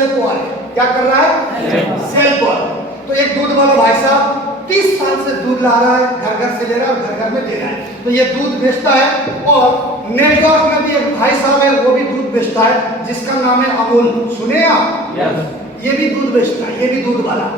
Self work. क्या कर रहा है? Self work. तो एक दूध वाला भाई साहब 30 साल से दूध ला रहा है, घर घर से ले रहा है और घर घर में दे रहा है, तो ये दूध बेचता है। और नेटवर्क में भी एक भाई साहब है, वो भी दूध बेचता है, जिसका नाम है अमूल। सुने आप? ये भी दूध बेचता है, ये भी दूध वाला,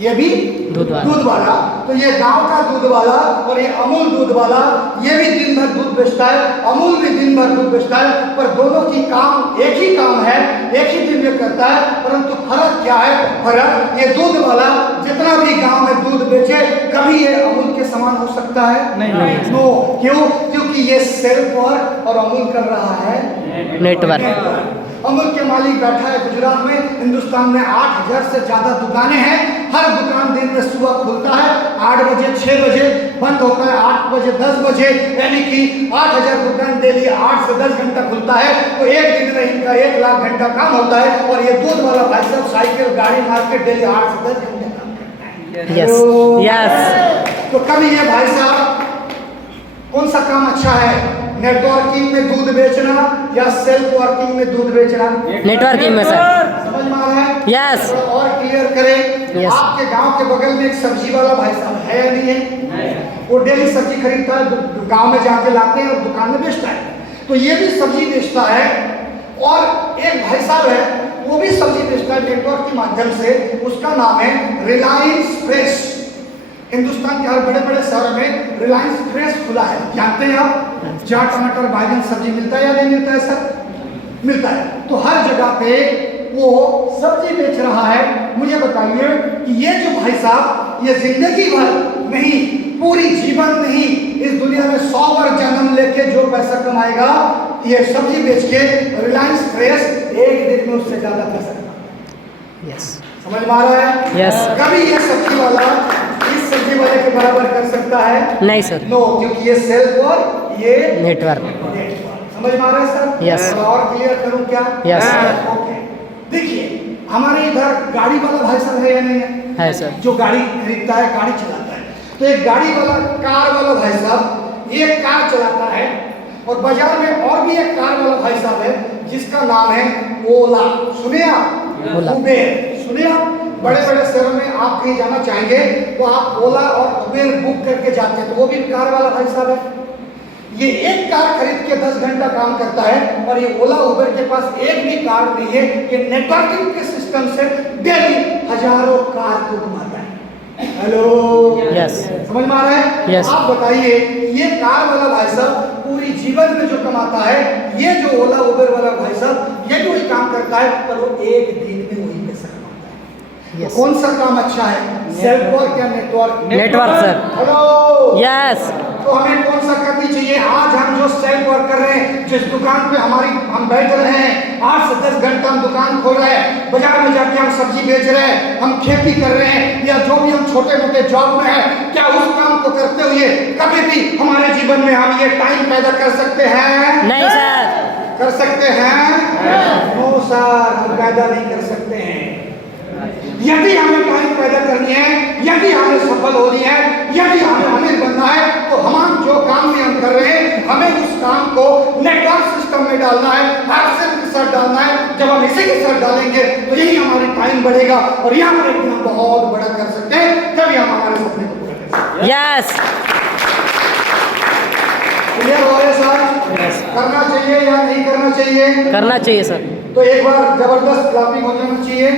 ये भी दूध वाला। तो ये गांव का दूध वाला और ये अमूल दूध वाला, ये भी दिन भर दूध बेचता है, अमूल भी दिन भर दूध बेचता है, पर दोनों की काम एक ही काम है, एक ही दिन में करता है। परंतु फर्क क्या है? फर्क, ये दूध वाला जितना भी गांव में दूध बेचे, कभी ये अमूल के समान हो सकता है? नहीं। नो। क्यों? क्योंकि ये सेल्फ वर्क और अमूल कर रहा है नेटवर्क। अमूल के मालिक बैठा है गुजरात में। हिंदुस्तान में 8000 से ज्यादा दुकानें हैं। हर दुकान दिन में सुबह खुलता है 8 बजे, 6 बजे बंद होता है 8 बजे, 10 बजे, यानी कि 8000 दुकान डेली 8 से 10 घंटा खुलता है। तो एक दिन में इनका 1 लाख घंटा काम होता है। और ये दूध वाला भाई साहब साइकिल गाड़ी मार के डेली 8 से 10 घंटे काम करता है। यस। तो कभी ये भाई साहब कौन सा काम अच्छा है? नेटवर्किंग में दूध बेचना या सेल्फ वर्किंग में दूध बेचना? नेटवर्किंग में सर। समझ में आ रहा है? यस। और क्लियर करें, आपके गांव के बगल में एक सब्जी वाला भाई साहब है या नहीं है? वो डेली सब्जी खरीदता है, गांव में जाके लाते हैं और दुकान में बेचता है। तो ये भी सब्जी बेचता है। और एक भाई साहब है, वो भी सब्जी बेचता है नेटवर्क के माध्यम से। उसका नाम है रिलायंस फ्रेश। हिंदुस्तान के हर बड़े बड़े शहर में रिलायंस फ्रेश खुला है, जानते हैं आप? जहाँ टमाटर, बैंगन, सब्जी मिलता है या नहीं मिलता है सर? मिलता है। तो हर जगह पे वो सब्जी बेच रहा है। मुझे बताइए कि ये जो भाई साहब, ये जिंदगी भर नहीं, पूरी जीवन नहीं, इस दुनिया में 100 बार जन्म लेके जो पैसा कमाएगा, ये सब्जी बेच के रिलायंस फ्रेश एक दिन में उससे ज्यादा पैसा कमाएगा। यस। समझ में आ रहा है? यस। कभी ये सब्जी वाला इस सब्जी वाले के बराबर कर सकता है? नहीं सर। नो, क्योंकि ये सेल्फ और ये नेटवर्क। समझ में आ रहा है सर? यस। और क्लियर करूं क्या? यस। ओके। देखिए, हमारे इधर गाड़ी वाला भाई साहब है या नहीं है? है सर। जो गाड़ी खरीदता है, गाड़ी चलाता है। तो एक गाड़ी वाला, कार वाला भाई साहब एक कार चलाता है। और बाजार में और भी एक कार वाला भाई साहब है, जिसका नाम है ओला। सुने आप? उबेर। सुने आप? बड़े बड़े शहरों में आप कहीं जाना चाहेंगे तो आप ओला और उबेर बुक करके जाते हैं, तो वो भी कार वाला भाई साहब है। ये एक कार खरीद के 10 घंटा काम करता है। और ये ओला उबेर के पास एक भी कार नहीं है। ये नेटवर्किंग के सिस्टम से डेली हजारों कार को घुमाता है। हेलो। यस। समझ में आ रहा है? यस। आप बताइए, ये कार वाला भाई साहब पूरी जीवन में जो कमाता है, ये जो ओला उबेर वाला भाई साहब ये भी वही काम करता है, पर वो एक दिन में वही पैसा कमाता है। yes. तो कौन सा काम अच्छा है? सेल्फ वर्क या network? Network sir. Hello. Yes. तो हमें कौन सा करनी चाहिए? आज हम जो सेल्फ वर्क कर रहे हैं, जिस दुकान पे हम बैठ रहे हैं, 8 से 10 घंटा हम दुकान खोल रहे हैं, बाजार में जाके हम सब्जी बेच रहे हैं, हम खेती कर रहे हैं, या जो भी हम छोटे मोटे जॉब में हैं, क्या उस काम को करते हुए कभी भी हमारे जीवन में हम ये टाइम पैदा कर सकते हैं? नहीं सर। कर सकते हैं? नो सर, हम पैदा नहीं कर सकते हैं। यदि हमें टाइम पैदा करनी है, यदि हमें सफल होनी है, यदि हमें अमीर बनना है, तो हम जो काम में हम कर रहे हैं, हमें उस काम को नेटवर्क सिस्टम में डालना है, एक्सेल के साथ डालना है। जब हम इसी के साथ डालेंगे तो यही हमारी टाइम बढ़ेगा और यहाँ पर हम बहुत बड़ा कर सकते हैं, तभी हम हमारे सपने को पूरा कर सकते हैं। यस। क्लियर हो रहा है सर? यस। करना चाहिए या नहीं करना चाहिए? करना चाहिए सर। तो एक बार जबरदस्त क्लैपिंग हो जाना चाहिए।